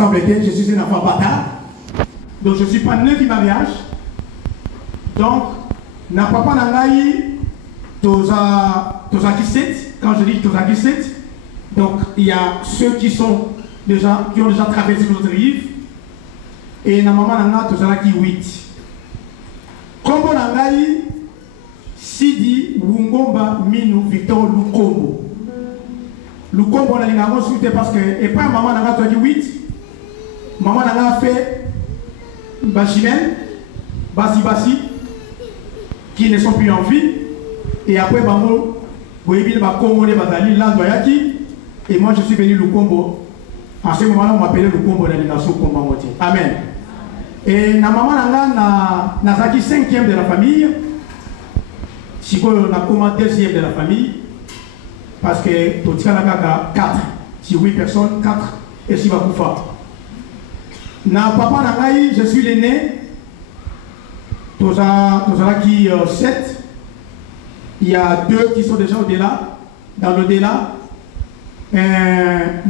semble que je suis un enfant bâtard. Donc je ne suis pas né du mariage. Donc, na papa nangaï, toza 17. Quand je dis toza 17, donc il y a ceux qui ont déjà traversé notre rive. Et na maman nanga toza qui 8. Kombo nangaï, Sidi Wungomba Minu Victor Lukombo. Lukombo na linga consulté parce que et pas maman nanga toza qui 8. Maman nanga fait Bachimel, Basi qui ne sont plus en vie. Et après, Bango, Boébil, Bakongo, Bazali, Landoyaki. Et moi, je suis venu Lukombo. En ce moment-là, on m'appelait Lukombo dans l'Inasou Kombo. Amen. Et na maman na zaki 5e de la famille. Si on a commenté 2e de la famille. Parce que tout ça, 4. Si 8 personnes, 4. Et si Bakoufa. Na papa nangai, je suis l'aîné. Toza qui 7. Il y a 2 qui sont déjà au-delà. Dans l'au-delà.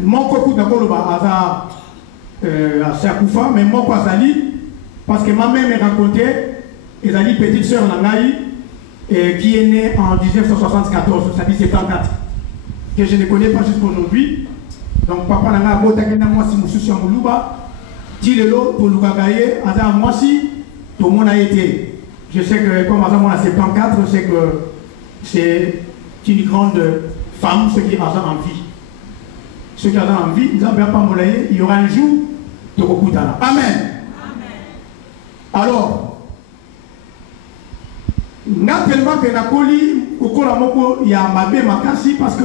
Mon coco d'abord à Sakoufa, mais mon Kwazali. Parce que ma mère m'a raconté, Ezali, petite sœur Nangaï, qui est née en 1974, ça dit 74. Que je ne connais pas jusqu'à aujourd'hui. Donc papa Nangaï, Botakena, moi si Moussou sur Moulouba. Tilelo pour Lugagaye, à moi si tout le monde a été. Je sais que comme à moi à 74, je sais que c'est une grande femme, ceux qui ont en vie. Ceux qui ont en vie, ils n'ont pas moulaye, il y aura un jour de Kokutana. Amen. Alors, tellement que Nakoli, il y a Mabé Makasi, parce que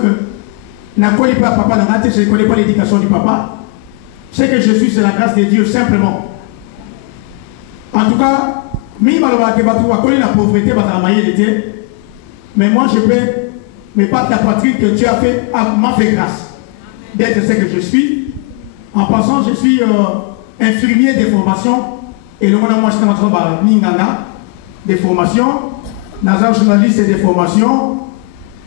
Nakoli pas papa, je ne connais pas l'éducation du papa. Ce que je suis, c'est la grâce de Dieu, simplement. En tout cas, la pauvreté, mais moi, je peux, mais pas ta patrie que Dieu a fait, m'a fait grâce d'être ce que je suis. En passant, je suis infirmier de formation, et le monde a moi, je suis Ningana, des formations, Nazar journaliste de formation,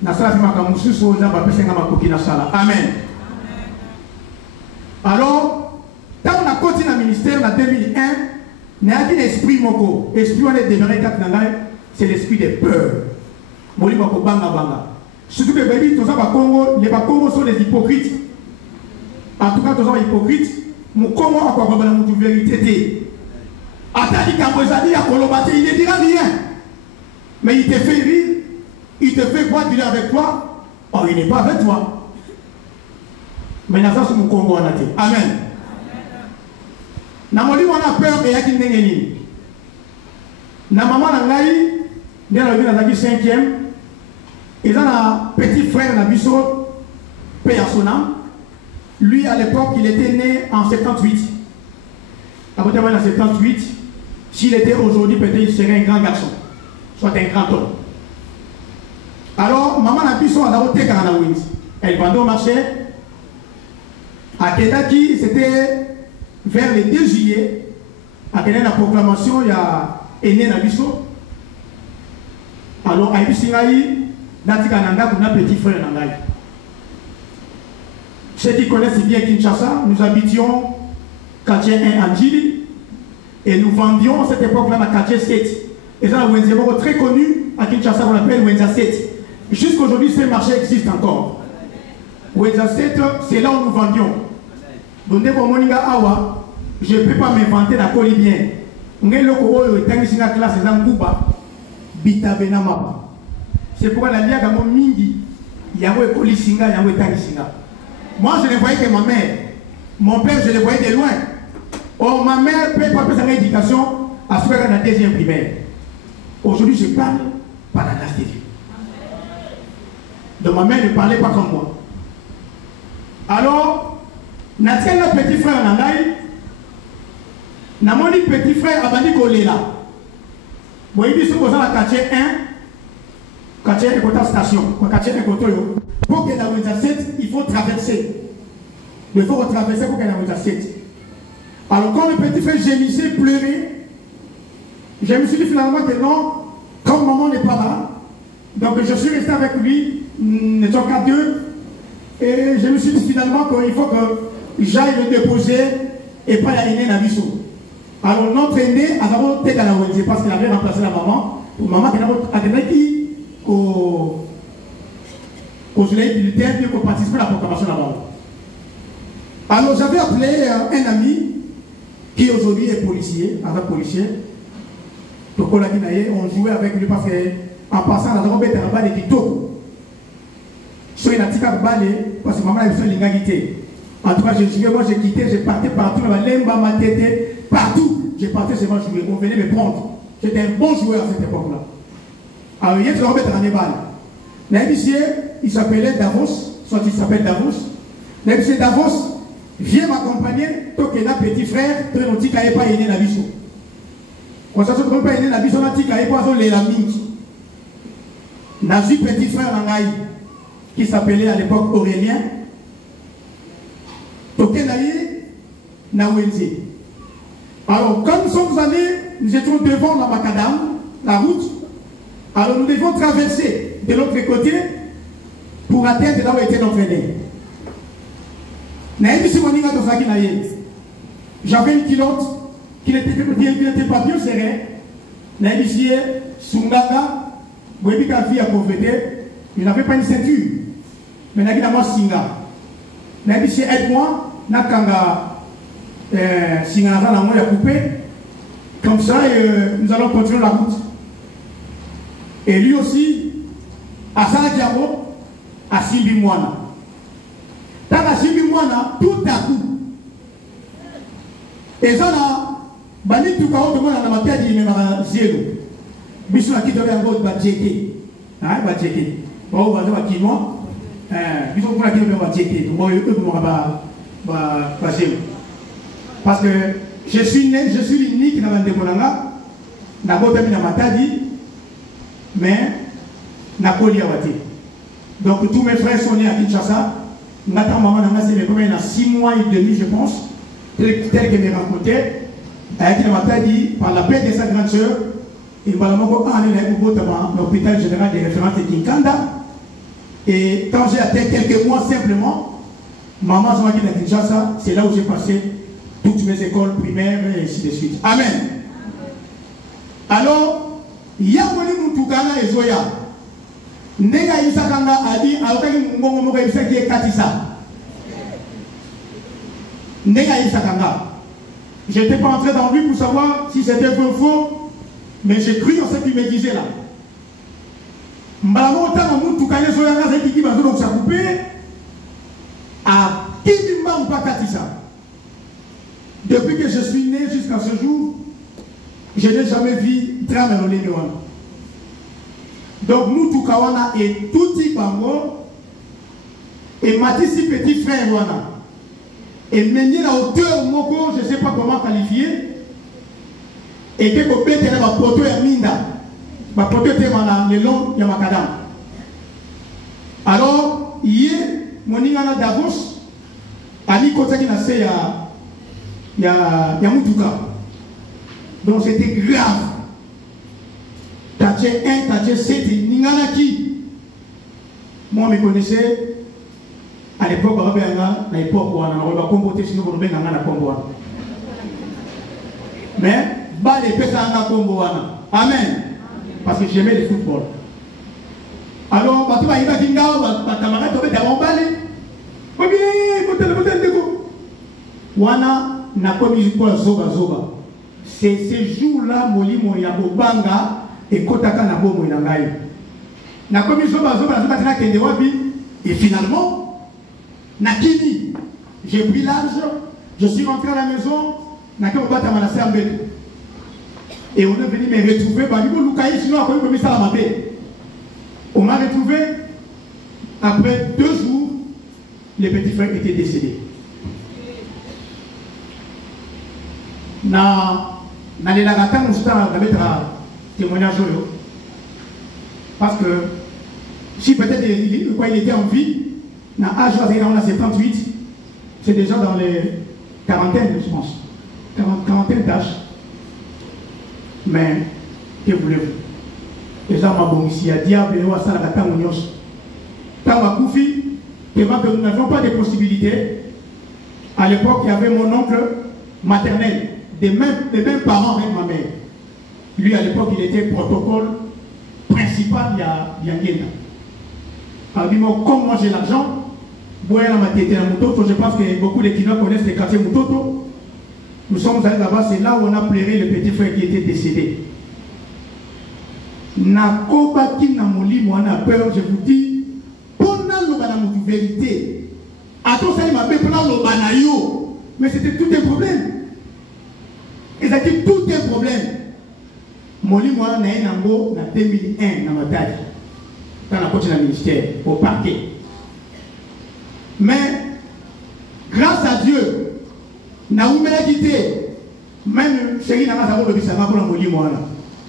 Nazar Makamusu, Soza, Bapesenga Makoki Nasala. Amen. Alors, quand on a continué le ministère en 2001, il y a un esprit moko. L'esprit on est demeuré c'est l'esprit de peur. Moli moko banga banga. Surtout que les Congo sont des hypocrites. En tout cas, tous les hypocrites. Mon Congo a quoi la vérité. Attends, il ne dira rien. Mais il te fait rire, il te fait croire qu'il est avec toi. Or, il n'est pas avec toi. Mais ça c'est mon Congo en a été. Amen. Namoli on a peur et yaki ndengeni. Na maman nangai, dès la vie dans la 5e, ils ont un petit frère na biso, paix à son âme. Lui à l'époque, il était né en 78. Après en 78, s'il était aujourd'hui, peut-être il serait un grand garçon, soit un grand homme. Alors maman na biso a d'abord été elle vendait au marché. À Kedaki, c'était vers le 2 juillet, à Kedaki, la proclamation, il y a Aîné Nabiso. Alors, à Ibisingaï, Natikananda, on a petit frère Nangaï. Ceux qui connaissent bien Kinshasa, nous habitions quartier 1 Anjili et nous vendions à cette époque-là dans quartier 7. Et ça, Wenzemo très connu à Kinshasa, on l'appelle Wenza 7. Jusqu'aujourd'hui, ce marché existe encore. Wenza 7, c'est là où nous vendions. Donc, je ne peux pas m'inventer la colis bien. C'est pourquoi la lia dans mingi, il y a un colisinga, il y a un tangisinga. Moi, je ne voyais que ma mère. Mon père, je le voyais de loin. Or, ma mère peut pas faire son éducation à ce qu'elle a la 2e primaire. Aujourd'hui, je parle par la grâce de Dieu. Donc, ma mère ne parlait pas comme moi. Alors, Natia le petit frère Nangaï, Namoni petit frère Abandi Kolela. Bon, il dit que dans la quartier 1, quartier Ekota station, quartier Ekotoyo. Pour que la route 7, il faut traverser. Il faut retraverser pour que la route 7. Alors, quand le petit frère gémissait, pleurait, je me suis dit finalement que non, comme maman n'est pas là, donc je suis resté avec lui, nous n'étions qu'à 2, et je me suis dit finalement qu'il faut que j'aille le déposer et pas la aînée na biso. Alors notre aîné a d'abord été à la ONG parce qu'il avait remplacé la maman. Pour maman qui a été au soleil militaire pour participer à la proclamation de la mort. Alors j'avais appelé un ami qui aujourd'hui est policier, un policier. Donc on jouait avec lui parce qu'en passant, on a trouvé un balle qui tourne. So il a tika balé parce que maman a besoin de l'ingagité. En tout cas, moi j'ai quitté, j'ai parti partout, ma tête, partout. J'ai parti seulement jouer. On venait me prendre. J'étais un bon joueur à cette époque-là. Alors il y a toujours un balle. L'habitué, il s'appelait Davos, soit il s'appelle Davos. L'habitué Davos vient m'accompagner, tant que là petit frère, très longtemps qu'il n'y a pas aidé la biso. Quand ça se trouve pas aidé la biso, on a dit qu'il n'y a pas les lamingi. Nazi petit frère Langaï, qui s'appelait à l'époque Aurélien, Tokenaï Nawenzi. Alors, quand nous sommes allés, nous étions devant la macadam, la route. Alors, nous devions traverser de l'autre côté pour atteindre là où était notre aîné. J'avais une culotte qui n'était pas bien serrée. Il n'avait pas une ceinture. Mais il a singa. Aide-moi, singa a coupé. Comme ça, nous allons continuer la route. Et lui aussi, à Saladiabo, à Simbimwana. Dans la Simbimwana, tout à coup, et ça là, Bani tout à l'heure, on a ma tête, il m'a zéro. Bisous à qui devait avoir badjété. Hein, badjété. Bon, on va dire à qui moi. Bisous pour la qui devait avoir badjété. Moi, eux, on va passer. Parce que je suis né, je suis l'unique dans le démonanga. N'a pas terminé ma tête, mais n'a pas lié à Wati. Donc tous mes frères sont nés à Kinshasa. Maintenant, maman n'a pas 6 mois et demi, je pense, tel que me racontait. Avec la maladie, par la paix de sa grande sœur, il va aller à l'hôpital général des références de Kinkanda. Et quand j'ai atteint quelques mois simplement, maman m'a dit à Kinshasa, c'est là où j'ai passé toutes mes écoles primaires et ainsi de suite. Amen. Alors, il y a un Moutoukana et Zoya. Nega Isakanga a dit à aucun moment qui est Katissa. Nega Isakanga. Je n'étais pas entré dans lui pour savoir si c'était vrai ou faux, mais j'ai cru en ce qu'il me disait là. Mbalo autant au monde tout calé sur la race qui va donc ça coupé à qui ne pas Katissa. Depuis que je suis né jusqu'à ce jour, je n'ai jamais vu drame dans les Néons. Donc nous tout kawana et tout Bango et Matissi petit frère wana. Et mener la hauteur moko, je ne sais pas comment qualifier, et que vous pouvez tenir ma poteau et minda, ma poteau était le long de ma cadam. Alors, hier, mon ingana Davos, à l'icône qui n'a fait il y a Moutouka. Donc c'était grave. Taché 1, Taché 7, Ningana qui, moi me connaissais. À l'époque, on va compoter sinon on va la combo. Mais, bas les personnes à combo. Amen. Parce que j'aimais le football. Alors, tu vas y aller, ta camarade, tu vas te balai. Wana n'a pas mis quoi zoba zoba. C'est ce jour-là, Molimo Yabobanga et Kotaka Nabomo Yangai. N'a pas mis zoba zoba, et finalement, Nakini, j'ai pris l'âge, je suis rentré à la maison, et on est venu me retrouver, on m'a retrouvé, après 2 jours, les petits frères étaient décédés. Dans les lagatans, on va mettre un témoignage, parce que si peut-être il était en vie, dans l'âge on a 78, c'est déjà dans les quarantaines, je pense. Quarantaine d'âge. Mais, que voulez-vous? Les gens m'ont dit ici, à diable, et à ça, la gata, on y os. Tant à Koufi, que nous n'avons pas de possibilités. À l'époque, il y avait mon oncle, maternelle, des mêmes parents avec ma mère. Lui, à l'époque, il était protocole principal de Yangena. Alors, dis-moi, comme moi j'ai l'argent, je pense que beaucoup de Kinois connaissent les quartiers Mutoto. Nous sommes allés là-bas, c'est là où on a pleuré le petit frère qui était décédé. Nakoba qui n'a moli, moi, on a peur, je vous dis, pour nous, vérité. Attends, ça, il m'a fait prendre le banayo. Mais c'était tout un problème. Et ça dit tout un problème. Moli, moi, on a un en 2001 dans ma tâche. Dans la côté du ministère, au parquet. Mais, grâce à Dieu, na oumela quitté, même chéri n'a pas savoir le bisama pour la moli, moi, là.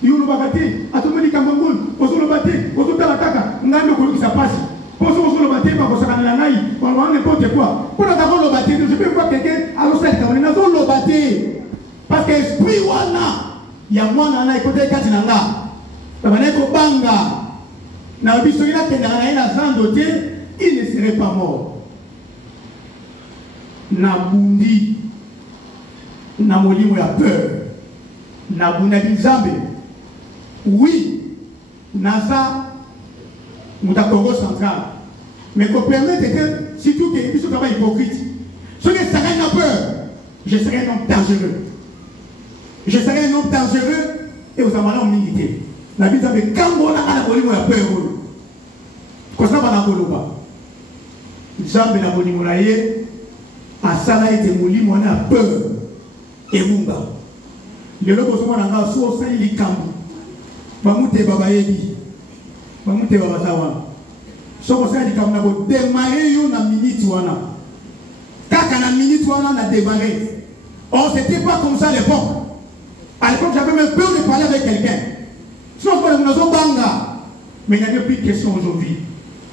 Il y a un bagate, à tout le monde, on se le battait, on se le battait, on a un qui ça passe. On se le battait, on se le battait, on va n'importe quoi. Pour avoir le batté, je peux voir quelqu'un, alors c'est on a le batté. Parce que l'esprit, il y a moi, on a écouté Katinanga. Il y a un banga. Na bisoina tenana ina zandote, il ne serait pas mort. Na bundi, na molimo ya peur, na bunda bizambe. Oui, nasa mutakongo central. Mais qu'on permette que si tout est plus travail hypocrite, ce qui serait une peur, je serais un homme dangereux. Je serais un homme dangereux et vous avez milité. La vie de quand on a la bolimo ya peur. Comme ça, on a koloba. Jambe na bolimo na ye, asala ete molimo na peur et mumba. Le logo somo na nga so sa ili kambu. Bamute baba yebi. Bamute baba zawa. So ko sa ili kambu na ko démarrer yo na minute wana. Kaka na minute wana na démarrer. Or c'était pas comme ça à l'époque. À l'époque, j'avais même peur de parler avec quelqu'un. Sinon, nous sommes banga. Mais il n'y a plus de question aujourd'hui.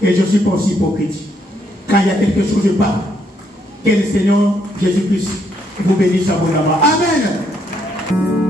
Et je ne suis pas aussi hypocrite. Quand il y a quelque chose, je parle. Que le Seigneur Jésus-Christ vous bénisse abondamment. Amen.